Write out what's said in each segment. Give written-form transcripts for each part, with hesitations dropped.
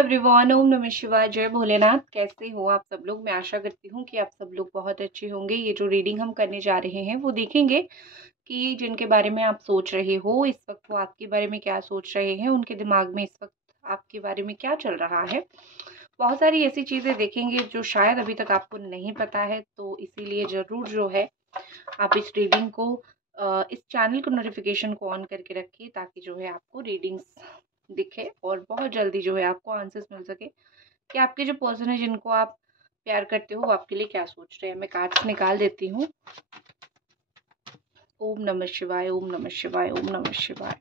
Everyone, ओम नमः शिवाय, जय भोलेनाथ। कैसे हो आप सब लोग? मैं आशा करती हूँ कि आप सब लोग बहुत अच्छे होंगे। ये जो रीडिंग हम करने जा रहे हैं वो देखेंगे कि जिनके बारे में आप सोच रहे हो इस वक्त, वो आपके बारे में क्या सोच रहे हैं, उनके दिमाग में इस वक्त आपके बारे में क्या चल रहा है। बहुत सारी ऐसी चीज़ें देखेंगे जो शायद अभी तक आपको नहीं पता है, तो इसीलिए ज़रूर जो है आप इस रीडिंग को इस चैनल को नोटिफिकेशन को ऑन करके रखिए, ताकि जो है आपको रीडिंग्स दिखे और बहुत जल्दी जो है आपको आंसर्स मिल सके कि आपके जो पर्सन है जिनको आप प्यार करते हो वो आपके लिए क्या सोच रहे हैं। मैं कार्ड्स निकाल देती हूँ। ओम नमः शिवाय, ओम नमः शिवाय, ओम नमः शिवाय।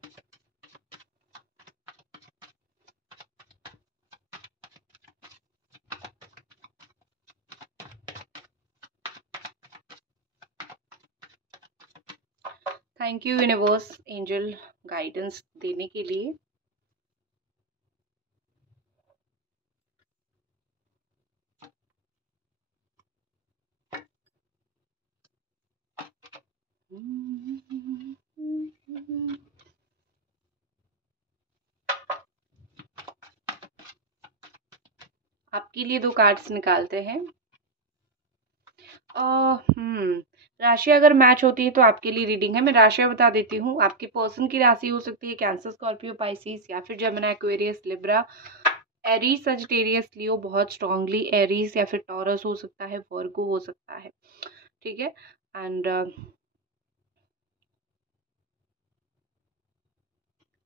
Thank you universe, angel guidance देने के लिए। आपके लिए दो कार्ड्स निकालते हैं। राशि अगर मैच होती है तो आपके लिए रीडिंग है। मैं राशियां बता देती हूँ। आपके पर्सन की राशि हो सकती है कैंसर, स्कॉर्पियो, पाइसिस या फिर Gemini, Aquarius, Libra, Aries, Sagittarius, Leo, बहुत स्ट्रांगली एरीज या फिर टॉरस हो सकता है, वर्गो हो सकता है। ठीक है। एंड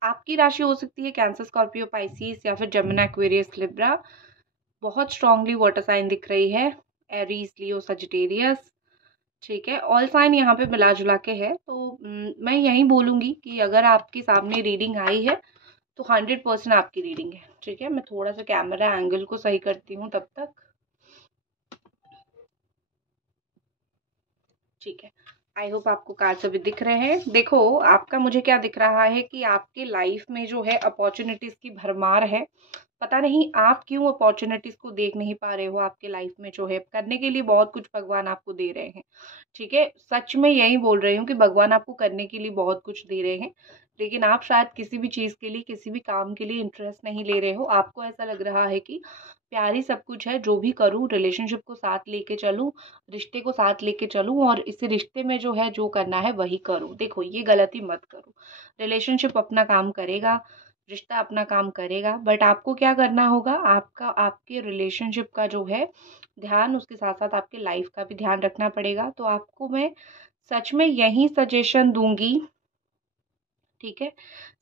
आपकी राशि हो सकती है कैंसर, स्कॉर्पियो, पाइसिस या फिर जेमिनी, एक्वेरियस, लिब्रा। बहुत स्ट्रांगली वाटर साइन दिख रही है, एरीज, लियो, सजिटेरियस। ठीक है, ऑल साइन यहाँ पे मिला जुला के है। तो मैं यही बोलूँगी कि अगर आपके सामने रीडिंग आई है तो 100% आपकी रीडिंग है। ठीक है, मैं थोड़ा सा कैमरा एंगल को सही करती हूँ तब तक। ठीक है, आई होप आपको कार्ड्स अभी दिख रहे हैं। देखो, आपका मुझे क्या दिख रहा है कि आपके लाइफ में जो है अपॉर्चुनिटीज की भरमार है। पता नहीं आप क्यों अपॉर्चुनिटीज को देख नहीं पा रहे हो। आपके लाइफ में जो है करने के लिए बहुत कुछ भगवान आपको दे रहे हैं। ठीक है, सच में यही बोल रही हूँ कि भगवान आपको करने के लिए बहुत कुछ दे रहे हैं, लेकिन आप शायद किसी भी चीज के लिए, किसी भी काम के लिए इंटरेस्ट नहीं ले रहे हो। आपको ऐसा लग रहा है कि प्यार ही सब कुछ है, जो भी करूँ रिलेशनशिप को साथ लेके चलूँ, रिश्ते को साथ लेके चलूँ और इस रिश्ते में जो है जो करना है वही करूँ। देखो, ये गलती मत करो। रिलेशनशिप अपना काम करेगा, रिश्ता अपना काम करेगा, बट आपको क्या करना होगा, आपका आपके रिलेशनशिप का जो है ध्यान, उसके साथ साथ आपके लाइफ का भी ध्यान रखना पड़ेगा। तो आपको मैं सच में यही सजेशन दूंगी। ठीक है,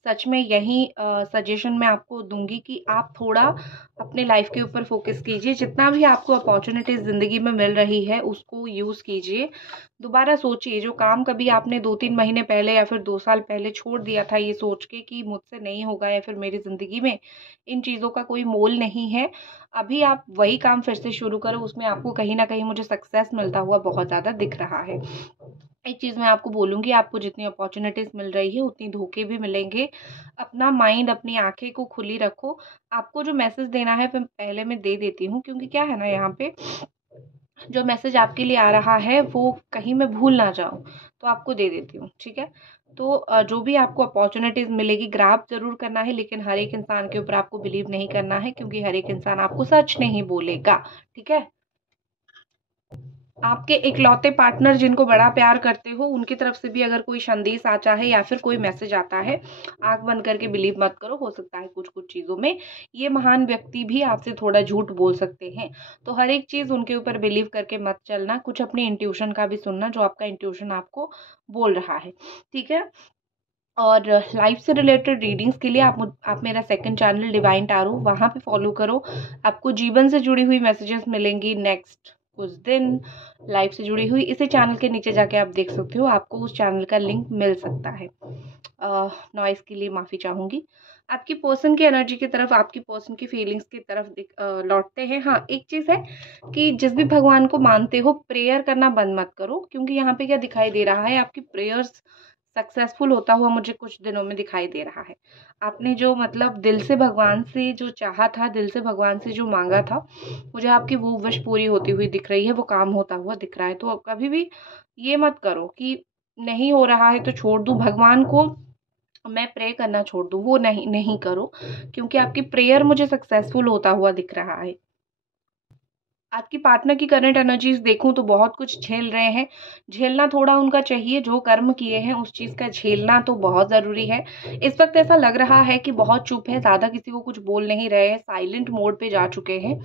सच में यही सजेशन मैं आपको दूंगी कि आप थोड़ा अपने लाइफ के ऊपर फोकस कीजिए। जितना भी आपको अपॉर्चुनिटीज ज़िंदगी में मिल रही है उसको यूज़ कीजिए। दोबारा सोचिए, जो काम कभी आपने 2-3 महीने पहले या फिर 2 साल पहले छोड़ दिया था ये सोच के कि मुझसे नहीं होगा या फिर मेरी ज़िंदगी में इन चीज़ों का कोई मोल नहीं है, अभी आप वही काम फिर से शुरू करो। उसमें आपको कहीं ना कहीं मुझे सक्सेस मिलता हुआ बहुत ज़्यादा दिख रहा है। एक चीज़ मैं आपको बोलूँगी, आपको जितनी अपॉर्चुनिटीज़ मिल रही है उतनी धोखे भी मिलेंगे। अपना माइंड, अपनी आंखें को खुली रखो। आपको जो मैसेज देना है पहले मैं दे देती हूँ, क्योंकि क्या है ना, यहाँ पे जो मैसेज आपके लिए आ रहा है वो कहीं मैं भूल ना जाऊँ, तो आपको दे देती हूँ। ठीक है, तो जो भी आपको अपॉर्चुनिटीज़ मिलेगी ग्रैब ज़रूर करना है, लेकिन हर एक इंसान के ऊपर आपको बिलीव नहीं करना है, क्योंकि हर एक इंसान आपको सच नहीं बोलेगा। ठीक है, आपके इकलौते पार्टनर जिनको बड़ा प्यार करते हो उनकी तरफ से भी अगर कोई संदेश आता है या फिर कोई मैसेज आता है, आंख बंद करके बिलीव मत करो। हो सकता है कुछ कुछ चीज़ों में ये महान व्यक्ति भी आपसे थोड़ा झूठ बोल सकते हैं, तो हर एक चीज़ उनके ऊपर बिलीव करके मत चलना। कुछ अपने इंट्यूशन का भी सुनना, जो आपका इंट्यूशन आपको बोल रहा है। ठीक है, और लाइफ से रिलेटेड रीडिंग्स के लिए आप मेरा सेकंड चैनल डिवाइन टैरो वहाँ पे फॉलो करो। आपको जीवन से जुड़ी हुई मैसेजेस मिलेंगी नेक्स्ट कुछ दिन। लाइफ से जुड़ी हुई इसी चैनल के नीचे जाके आप देख सकते हो, आपको उस चैनल का लिंक मिल सकता है। नॉइस के लिए माफ़ी चाहूँगी। आपकी पर्सन की एनर्जी की तरफ, आपकी पर्सन की फीलिंग्स की तरफ लौटते हैं। हाँ, एक चीज़ है कि जिस भी भगवान को मानते हो प्रेयर करना बंद मत करो, क्योंकि यहाँ पे क्या दिखाई दे रहा है, आपकी प्रेयर्स सक्सेसफुल होता हुआ मुझे कुछ दिनों में दिखाई दे रहा है। आपने जो मतलब दिल से भगवान से जो चाहा था, दिल से भगवान से जो मांगा था, मुझे आपकी वो विश पूरी होती हुई दिख रही है, वो काम होता हुआ दिख रहा है। तो कभी भी ये मत करो कि नहीं हो रहा है तो छोड़ दूं। भगवान को मैं प्रे करना छोड़ दूँ, वो नहीं नहीं करो, क्योंकि आपकी प्रेयर मुझे सक्सेसफुल होता हुआ दिख रहा है। आपकी पार्टनर की करंट एनर्जीज देखूं तो बहुत कुछ झेल रहे हैं। झेलना थोड़ा उनका चाहिए, जो कर्म किए हैं उस चीज का झेलना तो बहुत जरूरी है। इस वक्त ऐसा लग रहा है कि बहुत चुप है, ज्यादा किसी को कुछ बोल नहीं रहे हैं, साइलेंट मोड पे जा चुके हैं।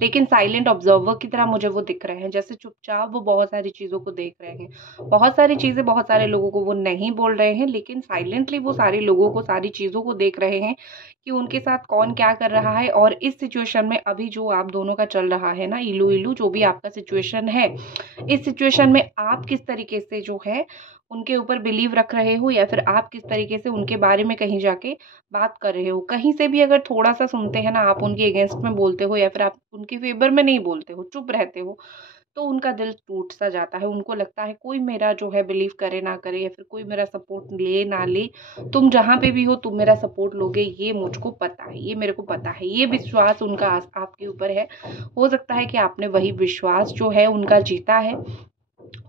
लेकिन साइलेंट ऑब्जर्वर की तरह मुझे वो दिख रहे हैं, जैसे चुपचाप वो बहुत सारी चीजों को देख रहे हैं। बहुत सारी चीजें बहुत सारे लोगों को वो नहीं बोल रहे हैं, लेकिन साइलेंटली वो सारे लोगों को, सारी चीजों को देख रहे हैं कि उनके साथ कौन क्या कर रहा है। और इस सिचुएशन में अभी जो आप दोनों का चल रहा है ना, इलू इलू जो भी आपका सिचुएशन है, इस सिचुएशन में आप किस तरीके से जो है उनके ऊपर बिलीव रख रहे हो, या फिर आप किस तरीके से उनके बारे में कहीं जाके बात कर रहे हो। कहीं से भी अगर थोड़ा सा सुनते हैं ना, आप उनके अगेंस्ट में बोलते हो या फिर आप उनके फेवर में नहीं बोलते हो, चुप रहते हो, तो उनका दिल टूट सा जाता है। उनको लगता है कोई मेरा जो है बिलीव करे ना करे, या फिर कोई मेरा सपोर्ट ले ना ले, तुम जहाँ पे भी हो तुम मेरा सपोर्ट लोगे, ये मुझको पता है, ये मेरे को पता है। ये विश्वास उनका आपके ऊपर है। हो सकता है कि आपने वही विश्वास जो है उनका जीता है,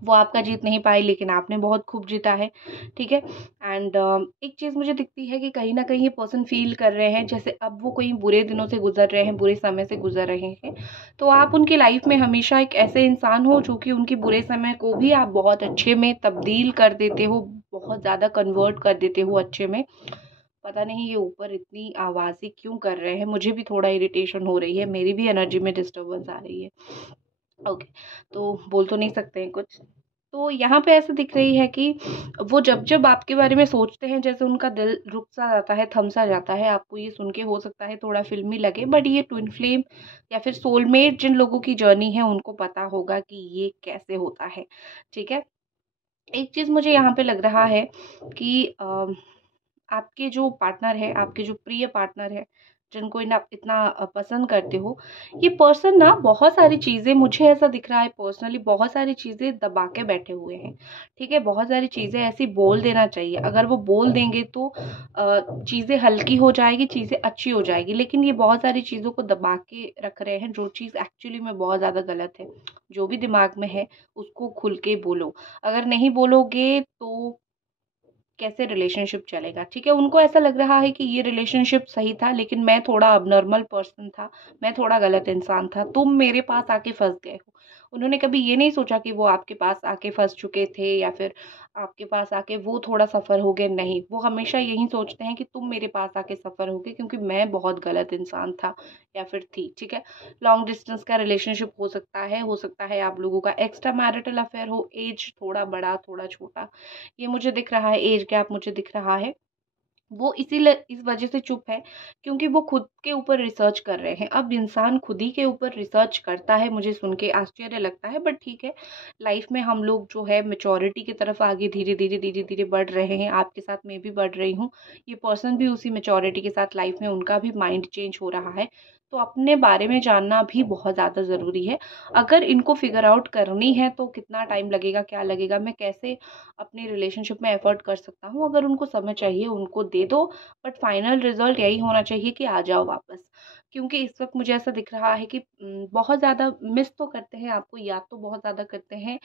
वो आपका जीत नहीं पाए, लेकिन आपने बहुत खूब जीता है। ठीक है। एंड एक चीज़ मुझे दिखती है कि कहीं ना कहीं ये पर्सन फील कर रहे हैं जैसे अब वो कोई बुरे दिनों से गुजर रहे हैं, बुरे समय से गुजर रहे हैं। तो आप उनकी लाइफ में हमेशा एक ऐसे इंसान हो जो कि उनके बुरे समय को भी आप बहुत अच्छे में तब्दील कर देते हो, बहुत ज़्यादा कन्वर्ट कर देते हो अच्छे में। पता नहीं ये ऊपर इतनी आवाज़ें क्यों कर रहे हैं, मुझे भी थोड़ा इरिटेशन हो रही है, मेरी भी एनर्जी में डिस्टर्बेंस आ रही है। ओके। तो बोल तो नहीं सकते हैं कुछ। तो यहाँ पे ऐसा दिख रही है कि वो जब जब आपके बारे में सोचते हैं, जैसे उनका दिल रुक सा जाता है, थम सा जाता है। आपको ये सुन के हो सकता है थोड़ा फिल्मी लगे, बट ये ट्विन फ्लेम या फिर सोलमेट जिन लोगों की जर्नी है उनको पता होगा कि ये कैसे होता है। ठीक है। एक चीज मुझे यहाँ पे लग रहा है कि आपके जो पार्टनर है, आपके जो प्रिय पार्टनर है, जिनको इतना पसंद करते हो, ये पर्सन ना बहुत सारी चीज़ें, मुझे ऐसा दिख रहा है पर्सनली, बहुत सारी चीज़ें दबा के बैठे हुए हैं। ठीक है। बहुत सारी चीज़ें ऐसी बोल देना चाहिए, अगर वो बोल देंगे तो चीज़ें हल्की हो जाएगी, चीज़ें अच्छी हो जाएगी। लेकिन ये बहुत सारी चीज़ों को दबा के रख रहे हैं, जो चीज़ एक्चुअली में बहुत ज़्यादा गलत है। जो भी दिमाग में है उसको खुल के बोलो। अगर नहीं बोलोगे तो कैसे रिलेशनशिप चलेगा। ठीक है। उनको ऐसा लग रहा है कि ये रिलेशनशिप सही था, लेकिन मैं थोड़ा अबनॉर्मल पर्सन था, मैं थोड़ा गलत इंसान था, तुम मेरे पास आके फंस गए हो। उन्होंने कभी ये नहीं सोचा कि वो आपके पास आके फंस चुके थे, या फिर आपके पास आके वो थोड़ा सफर हो गए। नहीं, वो हमेशा यही सोचते हैं कि तुम मेरे पास आके सफर हो गए, क्योंकि मैं बहुत गलत इंसान था या फिर थी। ठीक है। लॉन्ग डिस्टेंस का रिलेशनशिप हो सकता है आप लोगों का एक्स्ट्रा मैरिटल अफेयर हो, एज थोड़ा बड़ा थोड़ा छोटा, ये मुझे दिख रहा है, एज गैप मुझे दिख रहा है। वो इसीलिए इस वजह से चुप है, क्योंकि वो खुद के ऊपर रिसर्च कर रहे हैं। अब इंसान खुद ही के ऊपर रिसर्च करता है, मुझे सुन के आश्चर्य लगता है, बट ठीक है। लाइफ में हम लोग जो है मेच्योरिटी की तरफ आगे धीरे धीरे धीरे धीरे बढ़ रहे हैं, आपके साथ मैं भी बढ़ रही हूँ। ये पर्सन भी उसी मेच्योरिटी के साथ लाइफ में उनका भी माइंड चेंज हो रहा है। तो अपने बारे में जानना भी बहुत ज़्यादा ज़रूरी है। अगर इनको फिगर आउट करनी है तो कितना टाइम लगेगा, क्या लगेगा, मैं कैसे अपनी रिलेशनशिप में एफर्ट कर सकता हूँ, अगर उनको समय चाहिए उनको दे दो। बट फाइनल रिजल्ट यही होना चाहिए कि आ जाओ वापस। क्योंकि इस वक्त मुझे ऐसा दिख रहा है कि बहुत ज़्यादा मिस तो करते हैं आपको, याद तो बहुत ज़्यादा करते हैं।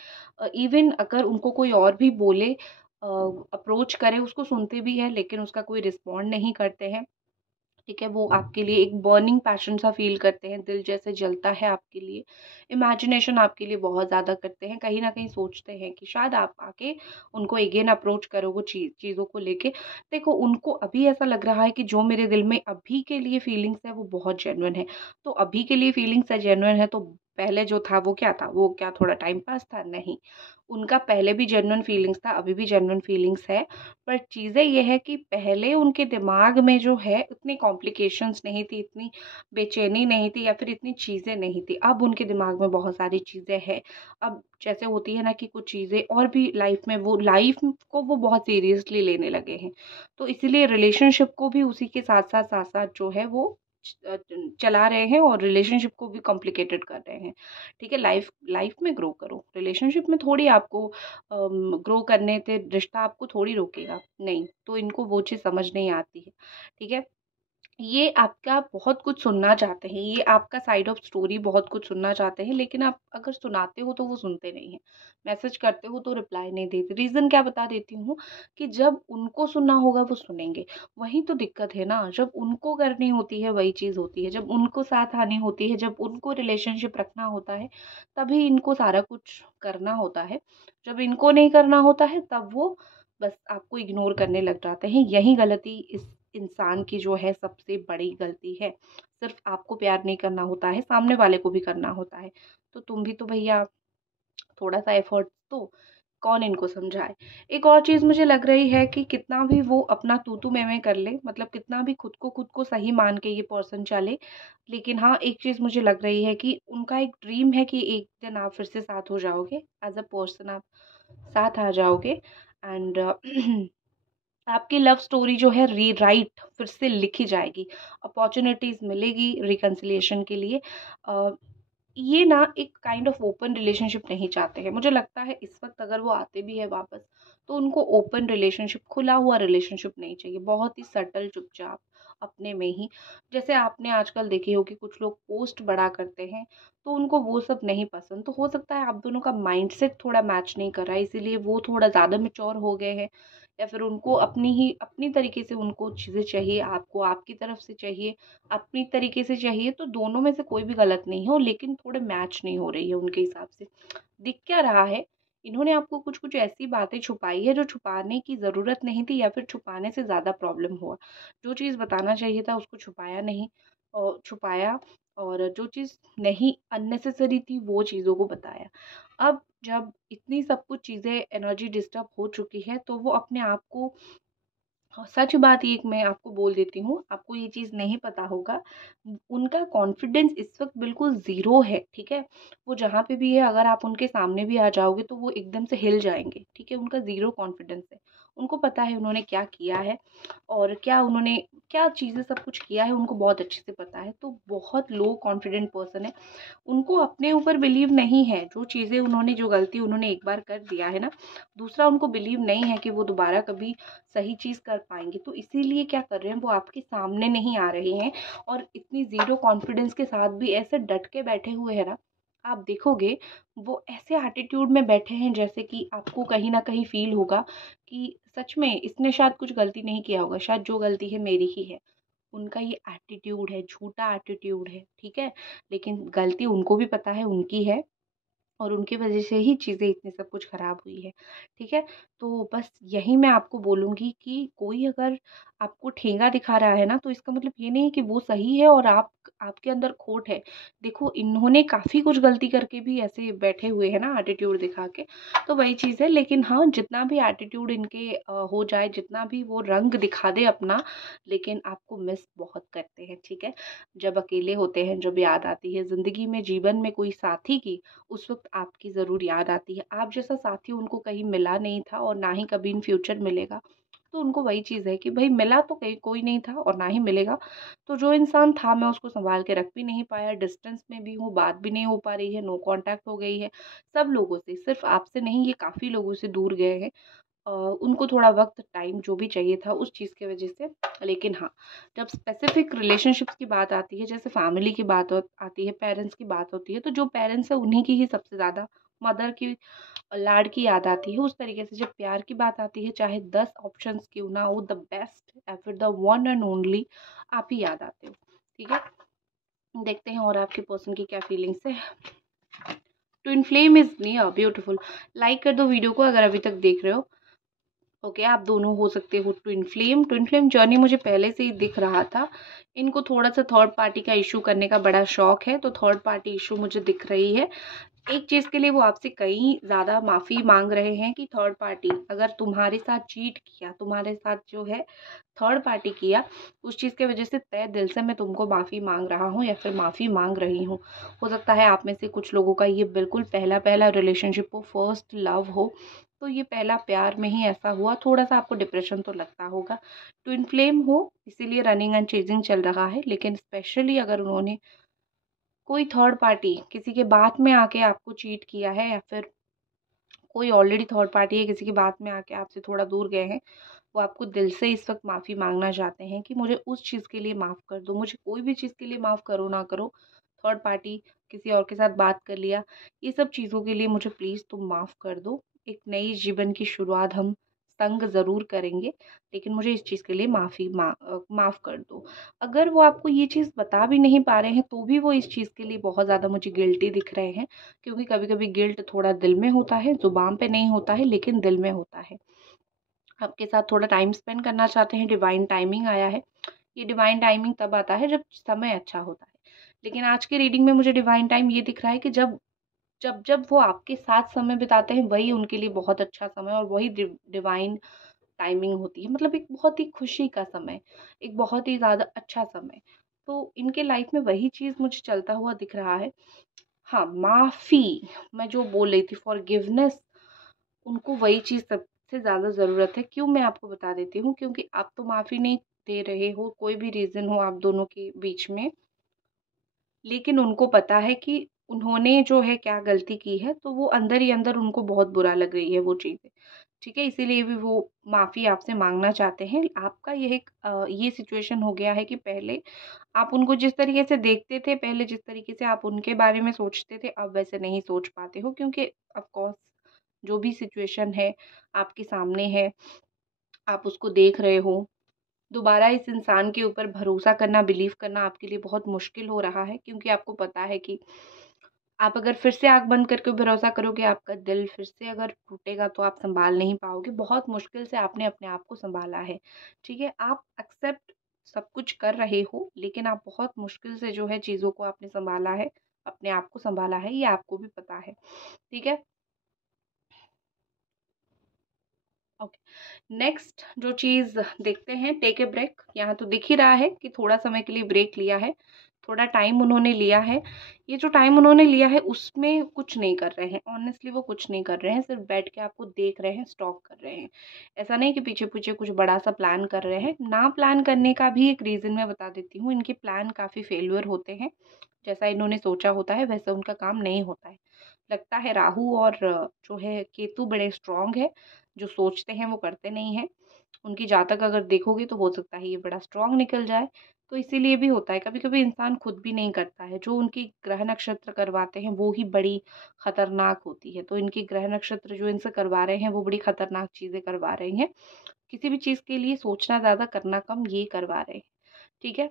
इवन अगर उनको कोई और भी बोले, अप्रोच करे, उसको सुनते भी है, लेकिन उसका कोई रिस्पॉन्ड नहीं करते हैं। ठीक है। वो आपके लिए एक बर्निंग पैशन सा फील करते हैं, दिल जैसे जलता है आपके लिए। इमेजिनेशन आपके लिए बहुत ज़्यादा करते हैं, कहीं ना कहीं सोचते हैं कि शायद आप आके उनको अगेन अप्रोच करोगे चीज़ों को लेके। देखो, उनको अभी ऐसा लग रहा है कि जो मेरे दिल में अभी के लिए फीलिंग्स है वो बहुत जेन्युइन है। तो अभी के लिए फीलिंग्स है, जेन्युइन है, तो पहले जो था वो क्या था, वो क्या थोड़ा टाइम पास था? नहीं, उनका पहले भी जेन्युइन फीलिंग्स था, अभी भी जेन्युइन फीलिंग्स है। पर चीज़ें ये है कि पहले उनके दिमाग में जो है इतनी कॉम्प्लिकेशंस नहीं थी, इतनी बेचैनी नहीं थी, या फिर इतनी चीज़ें नहीं थी। अब उनके दिमाग में बहुत सारी चीज़ें हैं। अब जैसे होती है ना कि कुछ चीज़ें और भी लाइफ में, वो लाइफ को वो बहुत सीरियसली लेने लगे हैं। तो इसीलिए रिलेशनशिप को भी उसी के साथ साथ जो है वो चला रहे हैं, और रिलेशनशिप को भी कॉम्प्लिकेटेड कर रहे हैं। ठीक है। लाइफ लाइफ में ग्रो करो, रिलेशनशिप में थोड़ी आपको ग्रो करने से रिश्ता आपको थोड़ी रोकेगा। नहीं, तो इनको वो चीज़ समझ नहीं आती है। ठीक है। ये आपका बहुत कुछ सुनना चाहते हैं, ये आपका साइड ऑफ स्टोरी बहुत कुछ सुनना चाहते हैं, लेकिन आप अगर सुनाते हो तो वो सुनते नहीं हैं। मैसेज करते हो तो रिप्लाई नहीं देते। रीज़न क्या बता देती हूँ कि जब उनको सुनना होगा वो सुनेंगे। वही तो दिक्कत है ना, जब उनको करनी होती है वही चीज़ होती है, जब उनको साथ आनी होती है, जब उनको रिलेशनशिप रखना होता है, तभी इनको सारा कुछ करना होता है। जब इनको नहीं करना होता है तब वो बस आपको इग्नोर करने लग जाते हैं। यही गलती इस इंसान की जो है सबसे बड़ी गलती है। सिर्फ आपको प्यार नहीं करना होता है, सामने वाले को भी करना होता है। तो तुम भी तो भैया थोड़ा-सा एफर्ट दो, कौन इनको समझाए। एक और चीज़ मुझे लग रही है कि कितना भी वो अपना तू-तू मैं-मैं कर ले, मतलब कितना भी खुद को सही मान के ये पर्सन चले, लेकिन हाँ, एक चीज़ मुझे लग रही है कि उनका एक ड्रीम है कि एक दिन आप फिर से साथ हो जाओगे, एज़ अ पर्सन आप साथ आ जाओगे एंड आपकी लव स्टोरी जो है रीराइट फिर से लिखी जाएगी, अपॉर्चुनिटीज़ मिलेगी रिकंसिलिएशन के लिए। अ, ये ना एक काइंड ऑफ ओपन रिलेशनशिप नहीं चाहते हैं। मुझे लगता है इस वक़्त अगर वो आते भी हैं वापस, तो उनको ओपन रिलेशनशिप, खुला हुआ रिलेशनशिप नहीं चाहिए। बहुत ही सटल, चुपचाप, अपने में ही। जैसे आपने आजकल देखे हो कि कुछ लोग पोस्ट बड़ा करते हैं, तो उनको वो सब नहीं पसंद। तो हो सकता है आप दोनों का माइंडसेट थोड़ा मैच नहीं कर रहा है, इसीलिए वो थोड़ा ज़्यादा मैच्योर हो गए हैं, या फिर उनको अपनी तरीके से उनको चीज़ें चाहिए, आपको आपकी तरफ से चाहिए, अपनी तरीके से चाहिए। तो दोनों में से कोई भी गलत नहीं है, लेकिन थोड़े मैच नहीं हो रही है उनके हिसाब से। दिख क्या रहा है, इन्होंने आपको कुछ-कुछ ऐसी बातें छुपाई है जो छुपाने की ज़रूरत नहीं थी, या फिर छुपाने से ज़्यादा प्रॉब्लम हुआ। जो चीज़ बताना चाहिए था उसको छुपाया नहीं, और छुपाया, और जो चीज़ नहीं अननेसेसरी थी वो चीज़ों को बताया। अब जब इतनी सब कुछ चीज़ें एनर्जी डिस्टर्ब हो चुकी है, तो वो अपने आप को, हाँ, सच बात ये एक मैं आपको बोल देती हूँ, आपको ये चीज़ नहीं पता होगा, उनका कॉन्फिडेंस इस वक़्त बिल्कुल ज़ीरो है, ठीक है? वो जहाँ पे भी है, अगर आप उनके सामने भी आ जाओगे तो वो एकदम से हिल जाएँगे, ठीक है? उनका ज़ीरो कॉन्फिडेंस है। उनको पता है उन्होंने क्या किया है, और क्या चीज़ें सब कुछ किया है, उनको बहुत अच्छे से पता है। तो बहुत लो कॉन्फिडेंट पर्सन है। उनको अपने ऊपर बिलीव नहीं है, जो चीज़ें उन्होंने, जो गलती उन्होंने एक बार कर दिया है ना, दूसरा उनको बिलीव नहीं है कि वो दोबारा कभी सही चीज़ कर पाएँगे। तो इसीलिए क्या कर रहे हैं, वो आपके सामने नहीं आ रहे हैं, और इतनी ज़ीरो कॉन्फिडेंस के साथ भी ऐसे डट के बैठे हुए हैं ना, आप देखोगे वो ऐसे एटीट्यूड में बैठे हैं जैसे कि आपको कहीं न कहीं फ़ील होगा कि सच में इसने शायद कुछ गलती नहीं किया होगा, शायद जो गलती है मेरी ही है। उनका ये एटीट्यूड है, झूठा एटीट्यूड है, ठीक है? लेकिन गलती उनको भी पता है उनकी है, और उनकी वज़ह से ही चीज़ें इतनी सब कुछ ख़राब हुई है, ठीक है? तो बस यही मैं आपको बोलूँगी कि कोई अगर आपको ठेंगा दिखा रहा है ना, तो इसका मतलब ये नहीं कि वो सही है और आपके अंदर खोट है। देखो, इन्होंने काफ़ी कुछ गलती करके भी ऐसे बैठे हुए हैं ना एटीट्यूड दिखा के, तो वही चीज़ है। लेकिन हाँ, जितना भी एटीट्यूड इनके हो जाए, जितना भी वो रंग दिखा दें अपना, लेकिन आपको मिस बहुत करते हैं, ठीक है? जब अकेले होते हैं, जब याद आती है ज़िंदगी में, जीवन में कोई साथी की, उस वक़्त आपकी ज़रूर याद आती है। आप जैसा साथी उनको कहीं मिला नहीं था, और ना ही कभी इन फ्यूचर मिलेगा। तो उनको वही चीज़ है कि भई मिला तो कहीं कोई नहीं था, और ना ही मिलेगा। तो जो इंसान था मैं उसको सँभाल के रख भी नहीं पाया, डिस्टेंस में भी हूँ, बात भी नहीं हो पा रही है, नो कॉन्टैक्ट हो गई है सब लोगों से। सिर्फ़ आपसे नहीं, ये काफ़ी लोगों से दूर गए हैं। उनको थोड़ा वक़्त, टाइम जो भी चाहिए था उस चीज़ की वज़ह से। लेकिन हाँ, जब स्पेसिफ़िक रिलेशनशिप्स की बात आती है, जैसे फैमिली की बात आती है, पेरेंट्स की बात होती है, तो जो पेरेंट्स हैं उन्हीं की ही सबसे ज़्यादा, मदर की लाड की याद आती है। उस तरीके से जब प्यार की बात आती है, चाहे 10 ऑप्शंस क्यों ना हो, द बेस्ट या फिर द वन एंड ओनली आप ही याद आते हो, ठीक है? देखते हैं और आपके पर्सन की क्या फीलिंग्स है। Twin flame is near, beautiful. Like कर दो वीडियो को अगर अभी तक देख रहे हो। ओके, आप दोनों हो सकते हो ट्विन फ्लेम जर्नी मुझे पहले से ही दिख रहा था। इनको थोड़ा सा थर्ड पार्टी का इशू करने का बड़ा शौक है, तो थर्ड पार्टी इशू मुझे दिख रही है। एक चीज़ के लिए वो आपसे कहीं ज़्यादा माफ़ी मांग रहे हैं कि थर्ड पार्टी अगर तुम्हारे साथ चीट किया, तुम्हारे साथ जो है थर्ड पार्टी किया, उस चीज़ की वजह से तहे दिल से मैं तुमको माफ़ी मांग रहा हूँ, या फिर माफ़ी मांग रही हूँ। हो सकता है आप में से कुछ लोगों का ये बिल्कुल पहला पहला रिलेशनशिप हो, फर्स्ट लव हो, तो ये पहला प्यार में ही ऐसा हुआ। थोड़ा सा आपको डिप्रेशन तो लगता होगा। ट्विन फ्लेम हो, इसीलिए रनिंग एंड चेजिंग चल रहा है, लेकिन स्पेशली अगर उन्होंने कोई थर्ड पार्टी किसी के बात में आके आपको चीट किया है, या फिर कोई ऑलरेडी थर्ड पार्टी है किसी की बात में आके आपसे थोड़ा दूर गए हैं, वो आपको दिल से इस वक्त माफ़ी मांगना चाहते हैं कि मुझे उस चीज़ के लिए माफ़ कर दो, मुझे कोई भी चीज़ के लिए माफ़ करो ना करो, थर्ड पार्टी किसी और के साथ बात कर लिया, ये सब चीज़ों के लिए मुझे प्लीज़ तुम माफ़ कर दो। एक नई जीवन की शुरुआत हम संग ज़रूर करेंगे, लेकिन मुझे इस चीज़ के लिए माफ़ कर दो। अगर वो आपको ये चीज़ बता भी नहीं पा रहे हैं तो भी वो इस चीज़ के लिए बहुत ज़्यादा मुझे गिल्टी दिख रहे हैं, क्योंकि कभी-कभी गिल्ट थोड़ा दिल में होता है, ज़ुबान पे नहीं होता है लेकिन दिल में होता है। आपके साथ थोड़ा टाइम स्पेंड करना चाहते हैं, डिवाइन टाइमिंग आया है। ये डिवाइन टाइमिंग तब आता है जब समय अच्छा होता है। लेकिन आज की रीडिंग में मुझे डिवाइन टाइम ये दिख रहा है कि जब जब जब वो आपके साथ समय बिताते हैं वही उनके लिए बहुत अच्छा समय और वही डिवाइन टाइमिंग होती है। मतलब एक बहुत ही खुशी का समय, एक बहुत ही ज़्यादा अच्छा समय। तो इनके लाइफ में वही चीज़ मुझे चलता हुआ दिख रहा है। हाँ, माफ़ी मैं जो बोल रही थी, फॉरगिवनेस, उनको वही चीज़ सबसे ज़्यादा ज़रूरत है। क्यों, मैं आपको बता देती हूँ, क्योंकि आप तो माफ़ी नहीं दे रहे हो, कोई भी रीज़न हो आप दोनों के बीच में, लेकिन उनको पता है कि उन्होंने जो है क्या गलती की है, तो वो अंदर ही अंदर उनको बहुत बुरा लग रही है वो चीज़ें। ठीक है? इसीलिए भी वो माफ़ी आपसे माँगना चाहते हैं। आपका ये सिचुएशन हो गया है कि पहले आप उनको जिस तरीके से देखते थे, पहले जिस तरीके से आप उनके बारे में सोचते थे, अब वैसे नहीं सोच पाते हो, क्योंकि ऑफ़ कोर्स जो भी सिचुएशन है आपके सामने है, आप उसको देख रहे हो। दोबारा इस इंसान के ऊपर भरोसा करना, बिलीव करना आपके लिए बहुत मुश्किल हो रहा है, क्योंकि आपको पता है कि आप अगर फिर से आँख बंद करके भरोसा करोगे, आपका दिल फिर से अगर टूटेगा तो आप सँभाल नहीं पाओगे। बहुत मुश्किल से आपने अपने आप को सँभाला है, ठीक है? आप एक्सेप्ट सब कुछ कर रहे हो, लेकिन आप बहुत मुश्किल से जो है चीज़ों को आपने सँभाला है, अपने आप को सँभाला है, ये आपको भी पता है, ठीक है? ओके, नेक्स्ट जो चीज़ देखते हैं, टेक अ ब्रेक। यहाँ तो दिख ही रहा है कि थोड़ा समय के लिए ब्रेक लिया है, थोड़ा टाइम उन्होंने लिया है। ये जो टाइम उन्होंने लिया है उसमें कुछ नहीं कर रहे हैं, ऑनेस्टली वो कुछ नहीं कर रहे हैं, सिर्फ बैठ के आपको देख रहे हैं, स्टॉक कर रहे हैं। ऐसा नहीं कि पीछे-पीछे कुछ बड़ा सा प्लान कर रहे हैं। ना प्लान करने का भी एक रीज़न मैं बता देती हूँ, इनके प्लान काफ़ी फेल्योर होते हैं। जैसा इन्होंने सोचा होता है वैसा उनका काम नहीं होता है। लगता है राहु और जो है केतु बड़े स्ट्रॉन्ग है, जो सोचते हैं वो करते नहीं हैं। उनकी जातक अगर देखोगे तो हो सकता है ये बड़ा स्ट्रॉन्ग निकल जाए, तो इसीलिए भी होता है। कभी-कभी इंसान खुद भी नहीं करता है, जो उनकी ग्रह नक्षत्र करवाते हैं वो ही बड़ी खतरनाक होती है। तो इनके ग्रह नक्षत्र जो इनसे करवा रहे हैं वो बड़ी खतरनाक चीज़ें करवा रहे हैं। किसी भी चीज़ के लिए सोचना ज़्यादा करना कम, ये करवा रहे हैं। ठीक है?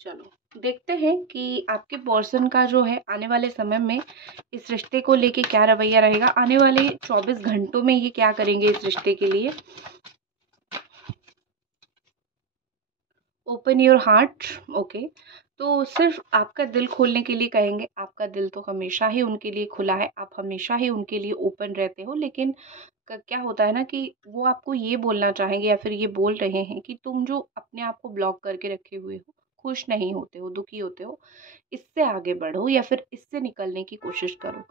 चलो देखते हैं कि आपके पर्सन का जो है आने वाले समय में इस रिश्ते को लेके क्या रवैया रहेगा। आने वाले 24 घंटों में ये क्या करेंगे इस रिश्ते के लिए। Open your heart. ओके, तो सिर्फ आपका दिल खोलने के लिए कहेंगे। आपका दिल तो हमेशा ही उनके लिए खुला है, आप हमेशा ही उनके लिए ओपन रहते हो, लेकिन क्या होता है ना कि वो आपको ये बोलना चाहेंगे या फिर ये बोल रहे हैं कि तुम जो अपने आप को ब्लॉक करके रखे हुए हो, खुश नहीं होते हो, दुखी होते हो, इससे आगे बढ़ो या फिर इससे निकलने की कोशिश करो।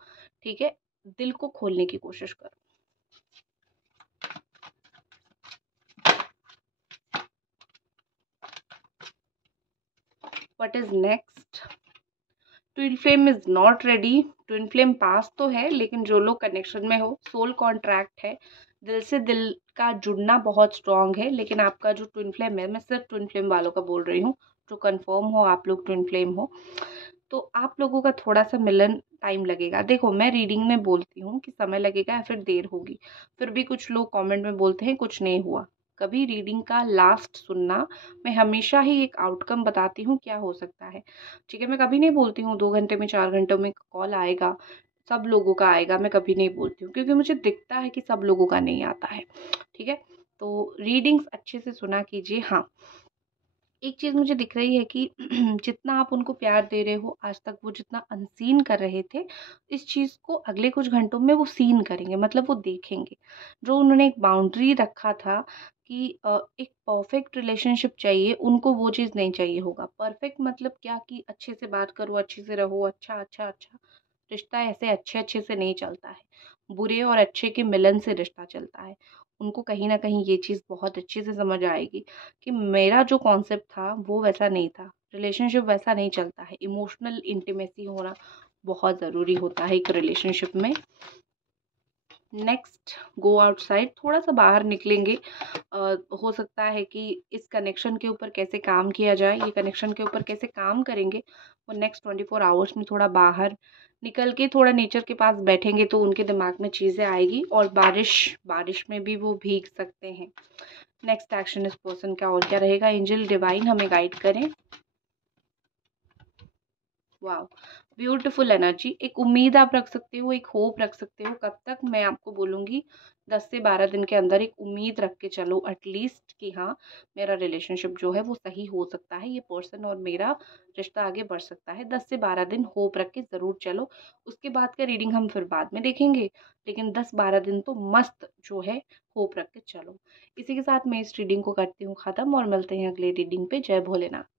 ठीक है, दिल को खोलने की कोशिश करो। What is next? Twin flame is not ready. Twin flame पास तो है, लेकिन जो लोग कनेक्शन में हो, सोल कॉन्ट्रैक्ट है, दिल से दिल का जुड़ना बहुत स्ट्रांग है। लेकिन आपका जो ट्विन फ्लेम है, मैं सिर्फ ट्विन फ्लेम वालों का बोल रही हूँ, जो कंफर्म हो आप लोग ट्विन फ्लेम हो, तो आप लोगों का थोड़ा सा मिलन टाइम लगेगा। देखो, मैं रीडिंग में बोलती हूँ कि समय लगेगा या फिर देर होगी, फिर भी कुछ लोग कमेंट में बोलते हैं कुछ नहीं हुआ। कभी रीडिंग का लास्ट सुनना, मैं हमेशा ही एक आउटकम बताती हूँ क्या हो सकता है। ठीक है, मैं कभी नहीं बोलती हूँ 2 घंटे में 4 घंटों में कॉल आएगा, सब लोगों का आएगा, मैं कभी नहीं बोलती हूँ, क्योंकि मुझे दिखता है कि सब लोगों का नहीं आता है। ठीक है, तो रीडिंग्स अच्छे से सुना कीजिए। हाँ, एक चीज़ मुझे दिख रही है कि जितना आप उनको प्यार दे रहे हो, आज तक वो जितना अनसीन कर रहे थे, इस चीज़ को अगले कुछ घंटों में वो सीन करेंगे, मतलब वो देखेंगे। जो उन्होंने एक बाउंड्री रखा था कि एक परफेक्ट रिलेशनशिप चाहिए, उनको वो चीज़ नहीं चाहिए होगा। परफेक्ट मतलब क्या कि अच्छे से बात करो, अच्छे से रहो, अच्छा, अच्छा, अच्छा। रिश्ता ऐसे अच्छे-अच्छे से नहीं चलता है, बुरे और अच्छे के मिलन से रिश्ता चलता है। उनको कहीं न कहीं ये चीज़ बहुत अच्छे से समझ आएगी कि मेरा जो कॉन्सेप्ट था वो वैसा नहीं था, रिलेशनशिप वैसा नहीं चलता है। इमोशनल इंटीमेसी होना बहुत ज़रूरी होता है एक रिलेशनशिप में। नेक्स्ट गो आउटसाइड, थोड़ा सा बाहर निकलेंगे। हो सकता है कि इस कनेक्शन के ऊपर कैसे काम किया जाए, ये कनेक्शन के ऊपर कैसे काम करेंगे, वो नेक्स्ट 24 आवर्स में थोड़ा बाहर निकल के थोड़ा नेचर के पास बैठेंगे तो उनके दिमाग में चीज़ें आएगी और बारिश बारिश में भी वो भीग सकते हैं। नेक्स्ट एक्शन इस पर्सन का और क्या रहेगा, एंजल डिवाइन हमें गाइड करें। वाह, ब्यूटीफुल एनर्जी। एक उम्मीद आप रख सकते हो, एक होप रख सकते हो। कब तक, मैं आपको बोलूँगी 10 से 12 दिन के अंदर एक उम्मीद रख के चलो एटलीस्ट कि हाँ, मेरा रिलेशनशिप जो है वो सही हो सकता है, ये पर्सन और मेरा रिश्ता आगे बढ़ सकता है। 10 से 12 दिन होप रख के ज़रूर चलो। उसके बाद का रीडिंग हम फिर बाद में देखेंगे, लेकिन 10-12 दिन तो मस्त जो है होप रख के चलो। इसी के साथ मैं इस रीडिंग को करती हूँ ख़त्म और मिलते हैं अगले रीडिंग पे। जय भोलेनाथ।